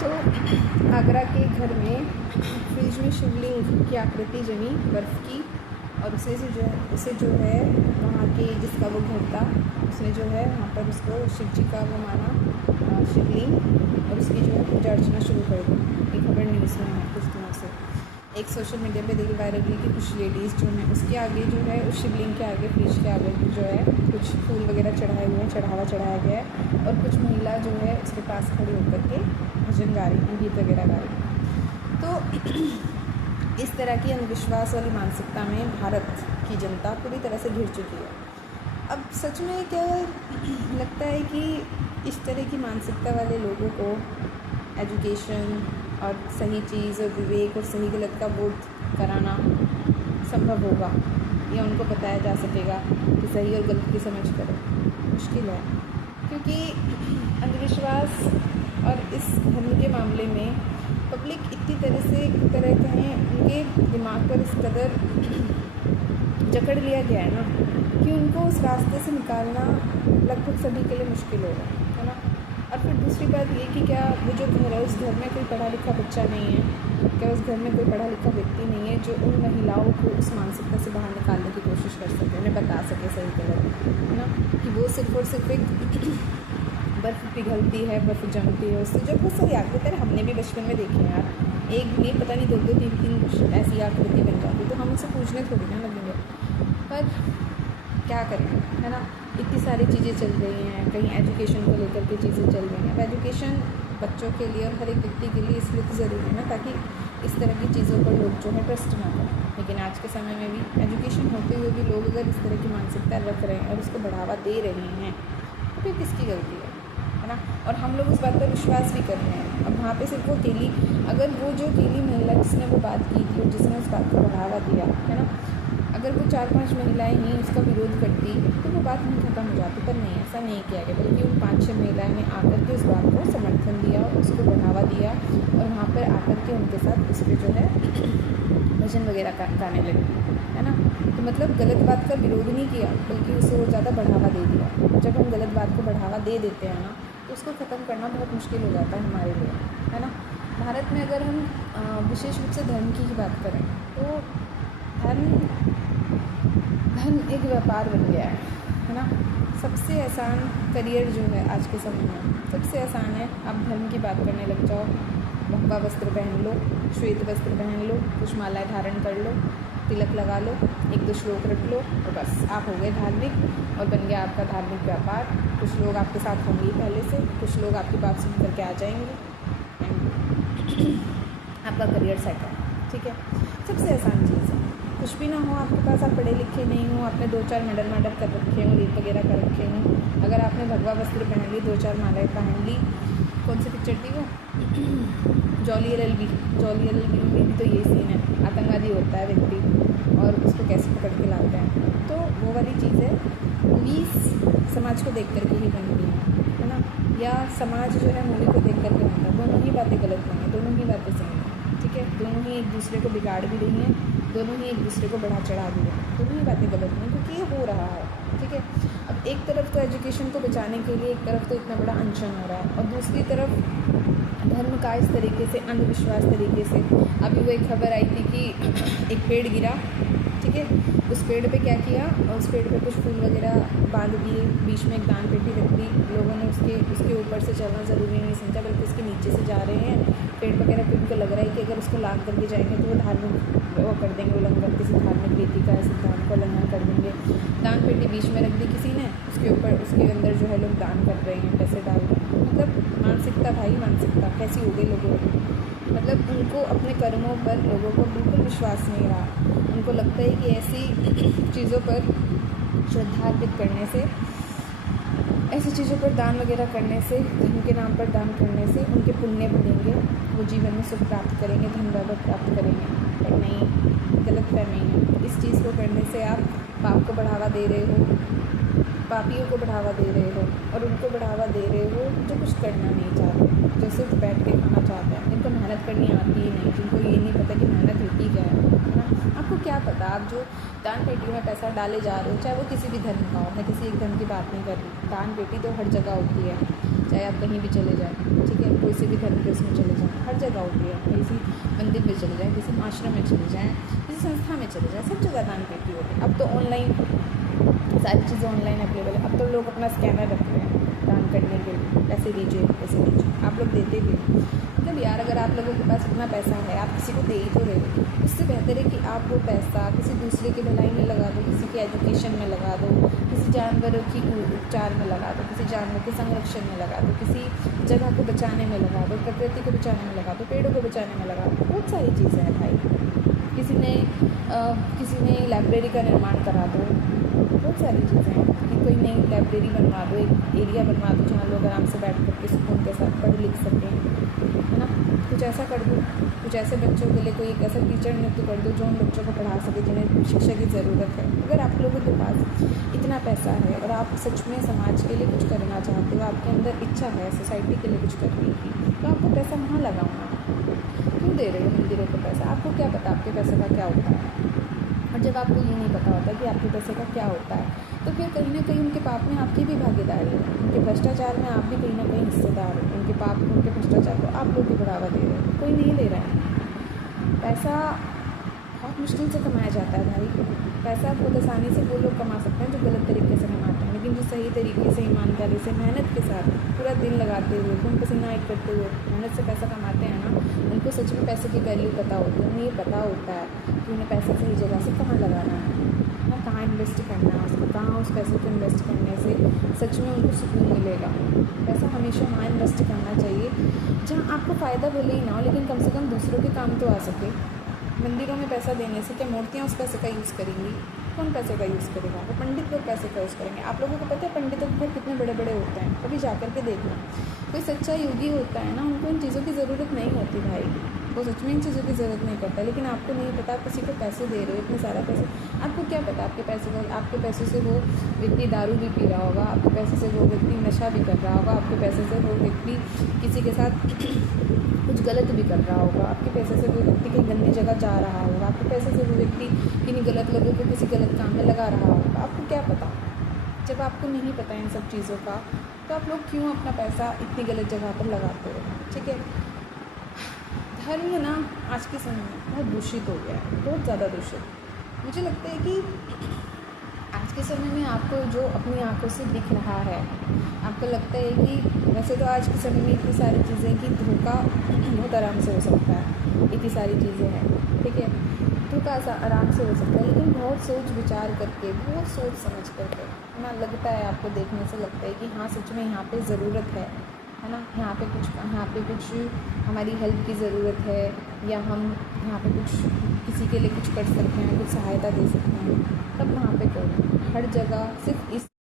तो आगरा के घर में फ्रिज में शिवलिंग की आकृति जमी बर्फ़ की, और उसे जो है वहाँ के जिसका वो घर था उसने जो है वहाँ पर उसको शिव जी का वो माना शिवलिंग, और उसकी जो है पूजा अर्चना शुरू कर दी। ये खबर न्यूज़ में है कुछ दिनों से। एक सोशल मीडिया पे देखी वायरल हुई कि कुछ लेडीज़ जो हैं उसके आगे जो है उस शिवलिंग के आगे फ्रिज के आगे जो है कुछ फूल वगैरह चढ़ाए हुए हैं, चढ़ावा चढ़ाया गया है, और कुछ महिला जो है उसके पास खड़ी होकर के भजन गा रही हैं, गीत वगैरह गा रही हैं। तो इस तरह की अंधविश्वास वाली मानसिकता में भारत की जनता पूरी तरह से घिर चुकी है। अब सच में क्या लगता है कि इस तरह की मानसिकता वाले लोगों को एजुकेशन और सही चीज़ और विवेक और सही गलत का बोध कराना संभव होगा, या उनको बताया जा सकेगा कि सही और गलत की समझ करें? मुश्किल है, क्योंकि अंधविश्वास और इस धर्म के मामले में पब्लिक इतनी तरह कहें उनके दिमाग पर इस कदर जकड़ लिया गया है ना कि उनको उस रास्ते से निकालना लगभग सभी के लिए मुश्किल होगा, है ना। और फिर दूसरी बात ये कि क्या वो जो घर है उस घर में कोई पढ़ा लिखा बच्चा नहीं है, क्या उस घर में कोई पढ़ा लिखा व्यक्ति नहीं है जो उन महिलाओं को उस मानसिकता से बाहर निकालने की कोशिश कर सके, उन्हें बता सके सही गलत, है ना। कि वो सिर्फ और सिर्फ एक बर्फ़ पिघलती है, बर्फ़ जमती है, उससे जब वो सही आकृति हमने भी बचपन में देखे हैं यार, एक नहीं पता नहीं 2-2 3-3 ऐसी आकृति बन जाती, तो हम उसे पूछने थोड़ी ना लगेंगे। पर क्या करें, है ना। इतनी सारी चीज़ें चल रही हैं, कहीं एजुकेशन को लेकर के चीज़ें चल रही हैं। अब एजुकेशन बच्चों के लिए और हर एक व्यक्ति के लिए इसलिए तो ज़रूरी है ना, ताकि इस तरह की चीज़ों पर लोग जो है ट्रस्ट ना करें। लेकिन आज के समय में भी एजुकेशन होते हुए भी लोग अगर इस तरह की मानसिकता रख रहे हैं और उसको बढ़ावा दे रहे हैं, तो फिर किसकी गलती है ना। और हम लोग उस बात पर विश्वास भी कर रहे हैं। अब वहाँ पे सिर्फ वो अकेली, अगर वो जो अकेली महिला जिसने वो बात की थी और जिसने उस बात को बढ़ावा दिया, है ना, अगर वो 4-5 महिलाएं ही उसका विरोध करती तो वो बात नहीं खत्म हो जाती। पर नहीं, ऐसा नहीं किया गया, बल्कि उन 5-6 महिलाएं ने आकर के उस बात को समर्थन दिया, उसको बढ़ावा दिया, और वहाँ पर आकर के उनके साथ उस पर जो है भजन वगैरह गाने लगे, है ना। तो मतलब गलत बात का विरोध नहीं किया, बल्कि उसे और ज़्यादा बढ़ावा दे दिया। जब हम गलत बात को बढ़ावा दे देते हैं ना, तो उसको ख़त्म करना बहुत मुश्किल हो जाता है हमारे लिए, है ना। भारत में अगर हम विशेष रूप से धर्म की ही बात करें तो धर्म एक व्यापार बन गया है ना। सबसे आसान करियर जो है आज के समय में, सबसे आसान है आप धर्म की बात करने लग जाओ, भगवा वस्त्र पहन लो, श्वेत वस्त्र पहन लो, कुछ मालाएं धारण कर लो, तिलक लगा लो, 1-2 श्लोक रख लो, और बस आप हो गए धार्मिक, और बन गया आपका धार्मिक व्यापार। कुछ लोग आपके साथ होंगे ही पहले से, कुछ लोग आपकी बात सुन करके आ जाएंगे, आपका करियर सेट है, ठीक है। सबसे आसान चीज़ है, कुछ भी ना हो आपके पास, आप पढ़े लिखे नहीं हो, आपने 2-4 मर्डर कर रखे हों, रेप वगैरह कर रखे हों, अगर आपने भगवा वस्त्र पहन ली, 2-4 मालाएं पहन ली, कौन सी पिक्चर थी वो, जॉली एलएलबी में भी तो ये सीन है, आतंकवादी होता है व्यक्ति और उसको कैसे पकड़ के लाते हैं, तो वो वाली चीज़ है। मूवीज़ समाज को देख करके ही बनती है ना, या समाज जो है मूवी को देख करके बनता है। दोनों ही बातें गलत नहीं है, दोनों ही बातें सही हैं, ठीक है। दोनों ही एक दूसरे को बिगाड़ भी रही हैं, दोनों ही एक दूसरे को बढ़ा चढ़ा भी रहे हैं, दोनों ही बातें गलत नहीं, क्योंकि ये हो रहा है, ठीक है। अब एक तरफ तो एजुकेशन को बचाने के लिए एक तरफ तो इतना बड़ा अनशन हो रहा है, और दूसरी तरफ धर्म का इस तरीके से अंधविश्वास तरीके से। अभी वो एक खबर आई थी कि एक पेड़ गिरा, ठीक है, उस पेड़ पे क्या किया, और उस पेड़ पे कुछ फूल वगैरह बांध दिए, बीच में एक दान पेटी रख दी, लोगों ने उसके ऊपर से चलना ज़रूरी नहीं समझा, बल्कि उसके नीचे से जा रहे हैं पेड़ वगैरह पे। उनको लग रहा है कि अगर उसको लांग करके जाएंगे तो वो धार्मिक वो कर देंगे, उल्लंघन, किसी धार्मिक रीति का सिद्धांत का उल्लंघन कर देंगे। दान पेटी बीच में रख दी किसी ने, उसके ऊपर उसके अंदर जो है लोग दान कर रहे हैं, पैसे डाल रहे हैं। मतलब मानसिकता भाई, मानसिकता कैसी हो गई लोगों की। मतलब उनको अपने कर्मों पर लोगों को बिल्कुल विश्वास नहीं रहा। उनको लगता है कि ऐसी चीज़ों पर श्रद्धा अर्पित करने से, ऐसी चीज़ों पर दान वगैरह करने से, धर्म के नाम पर दान करने से उनके पुण्य बढ़ेंगे, वो जीवन में सुख प्राप्त करेंगे, धन दौलत प्राप्त करेंगे। पर नहीं, गलतफहमी है। इस चीज़ को करने से आप पाप को बढ़ावा दे रहे हो, पापियों को बढ़ावा दे रहे हो, और उनको बढ़ावा दे रहे हो जो कुछ करना नहीं चाहते, जो सिर्फ बैठ के खाना चाहते हैं, जिनको मेहनत करनी आती ही नहीं, जिनको ये नहीं पता कि मेहनत होती क्या है ना। आपको क्या पता, आप जो दान पेटी में पैसा डाले जा रहे हो, चाहे वो किसी भी धर्म का हो, मैं किसी एक धर्म की बात नहीं कर रही, दान पेटी तो हर जगह होती है, चाहे आप कहीं भी चले जाएँ, ठीक है, कोई से भी धर्म के उसमें चले जगह होती है, किसी मंदिर में चले जाएँ, किसी आश्रम में चले जाएँ, किसी संस्था में चले जाएँ, सब जगह दान पेटी होती है। अब तो ऑनलाइन सारी चीज़ें ऑनलाइन अवेलेबल है। अब तो लोग अपना स्कैनर रखते हैं दान करने के लिए, पैसे दीजिए पैसे दीजिए, आप लोग देते भी हैं। मतलब यार अगर आप लोगों के पास इतना पैसा है, आप किसी को दे ही तो रहे हो, उससे बेहतर है कि आप वो पैसा किसी दूसरे की भलाई में लगा दो, किसी के एजुकेशन में लगा दो, किसी जानवरों की उपचार में लगा दो, किसी जानवर के संरक्षण में लगा दो, किसी जगह को बचाने में लगा दो, प्रकृति को बचाने में लगा दो, पेड़ों को बचाने में लगा दो। बहुत सारी चीज़ें हैं भाई। किसी ने लाइब्रेरी का निर्माण करा दो, बहुत सारी चीज़ें हैं कि कोई नई लाइब्रेरी बनवा दो, एक एरिया बनवा दो जहाँ लोग आराम से बैठ कर के सुकून के साथ पढ़ लिख सकें, है ना। कुछ ऐसा कर दो, कुछ ऐसे बच्चों के लिए कोई एक ऐसा टीचर नियुक्त कर दो जो उन बच्चों को पढ़ा सके जिन्हें शिक्षा की ज़रूरत है। अगर आप लोगों के पास इतना पैसा है और आप सच में समाज के लिए कुछ करना चाहते हो, आपके अंदर इच्छा है सोसाइटी के लिए कुछ करने की, तो आपको पैसा वहाँ लगाना। क्यों दे रहे हो मंदिरों को पैसा? आपको क्या पता आपके पैसे का क्या होता है? और जब आपको ये नहीं पता होता कि आपके पैसे का क्या होता है, तो फिर कहीं ना कहीं उनके पाप में आपकी भी भागीदारी है, उनके भ्रष्टाचार में आप भी कहीं ना कहीं हिस्सेदार हो, उनके पाप को, उनके भ्रष्टाचार को आप लोग भी बढ़ावा दे रहे हो। कोई नहीं दे रहा है। पैसा बहुत मुश्किल से कमाया जाता है भाई। पैसा बहुत आसानी से वो लोग कमा सकते हैं जो गलत तरीके से कमाते हैं, लेकिन जो सही तरीके से, ईमानदारी से, मेहनत के साथ पूरा दिन लगाते हुए, खून पसीना एक करते हुए मेहनत से पैसा कमाते हैं ना, उनको सच में पैसे की वैल्यू पता होती है। उन्हें ये पता होता है कि उन्हें पैसा सही जगह से कहाँ लगाना है ना, कहाँ इन्वेस्ट करना है उसको, कहाँ उस पैसे को इन्वेस्ट करने से सच में उनको सुकून मिलेगा। पैसा हमेशा वहाँ इन्वेस्ट करना चाहिए जहाँ आपको फ़ायदा भले ही ना हो, लेकिन कम से कम दूसरों के काम तो आ सके। मंदिरों में पैसा देने से क्या मूर्तियाँ उस पैसे का यूज़ करेंगी? कौन पैसे का यूज़ करेगा? वो पंडित लोग पैसे का यूज़ करेंगे। आप लोगों को पता है पंडितों के घर कितने बड़े बड़े होते हैं? कभी जा कर के देखना। कोई सच्चा योगी होता है ना, उनको इन चीज़ों की ज़रूरत नहीं होती भाई, वो सच में इन चीज़ों की ज़रूरत नहीं करता। लेकिन आपको नहीं पता, आप किसी को पैसे दे रहे हो, इतने सारा पैसे, आपको क्या पता आपके पैसे का, आपके पैसे से वो व्यक्ति दारू भी पी रहा होगा, आपके पैसे से वो व्यक्ति नशा भी कर रहा होगा, आपके पैसे से वो व्यक्ति किसी के साथ कुछ गलत भी कर रहा होगा, आपके पैसे से वो व्यक्ति कहीं गंदी जगह जा रहा होगा, आपके पैसे से वो व्यक्ति किन्हीं गलत लोगों को किसी गलत काम में लगा रहा होगा। आपको क्या पता? जब आपको नहीं पता इन सब चीज़ों का, तो आप लोग क्यों अपना पैसा इतनी गलत जगह पर लगाते हो? ठीक है, धर्म ना आज के समय में बहुत दूषित हो गया है, बहुत ज़्यादा दूषित। मुझे लगता है कि आज के समय में आपको जो अपनी आंखों से दिख रहा है, आपको लगता है कि वैसे तो आज के समय में इतनी सारी चीज़ें कि धोखा बहुत आराम से हो सकता है, इतनी सारी चीज़ें हैं, ठीक है, धोखा आराम से हो सकता है, लेकिन बहुत सोच विचार करके, बहुत सोच समझ करके ना लगता है, आपको देखने से लगता है कि हाँ सच में यहाँ पे ज़रूरत है ना, यहाँ पे कुछ हमारी हेल्प की ज़रूरत है, या हम यहाँ पे कुछ किसी के लिए कुछ कर सकते हैं, कुछ सहायता दे सकते हैं, तब वहाँ पे करो। हर जगह सिर्फ इस